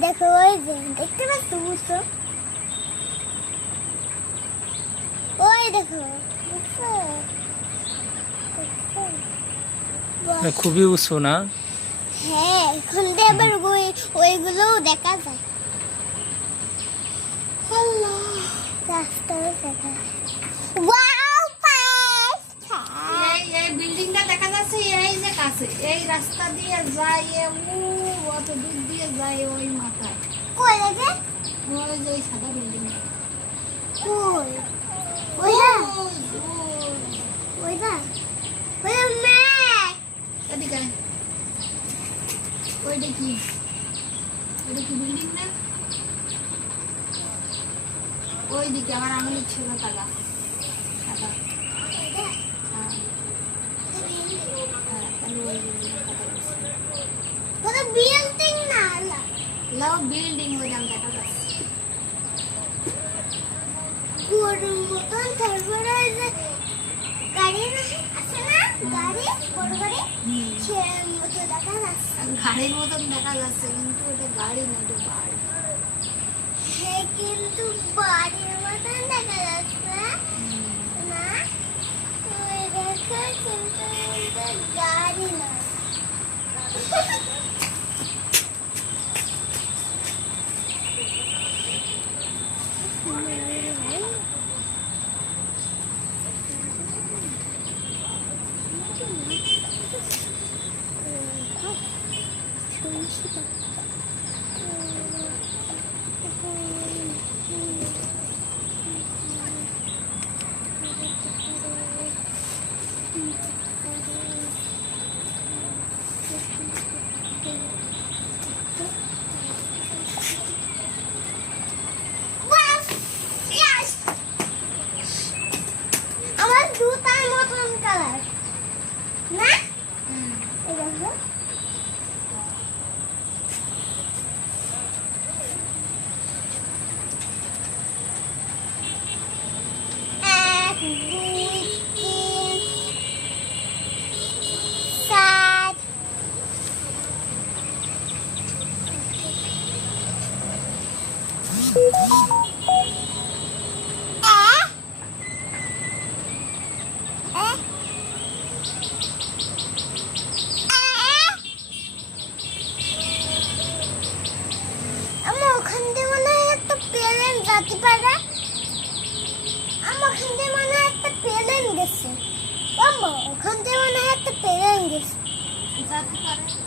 দেখো ওই যে দেখতে পাচ্ছ বুঝছো ওই দেখো বুঝছো খুবই উঁচু না? হ্যাঁ এখন আবার ওইগুলোও দেখা যায় রাস্তাও দেখা ওয়াও এই বিল্ডিংটা দেখা যাচ্ছে এই যে কাছে এই রাস্তা দিয়ে যায় অত দূর দিয়ে যায় ওই মাথায় কই লাগে ওই যে ওই সাদা বিল্ডিং কই ওইটা ওইটা ওই মে এদিকে ওইটা কি বিল্ডিং না ওই দিকে আমার আঙুলের ছিল তালা সাদা ওটা বিল্ডিং না লাও বিল্ডিং ওই নাম দেখা যাচ্ছে গরুর মতন তারপরে ওই যে গাড়ি আছে না গাড়ি বড় গাড়ি সেরকম মতো দেখা যাচ্ছে গাড়ির মতন দেখা যাচ্ছে কিন্তু ওটা গাড়ি না ওটা বাড়ি হ্যাঁ কিন্তু বাড়ির মতন দেখা যাচ্ছে না ওই দেখো কিন্তু এটা গাড়ি না আমার জুতার মতন কালার না এই দেখো এক দুই তিন চার আমার ওখান দিয়ে মনে হয় একটা প্লেন যেতে পারে আমার ওখান দিয়ে মনে হয় একটা প্লেন গেছে আমার ওখান দিয়ে মনে হয় একটা প্লেন গেছে যেতে পারে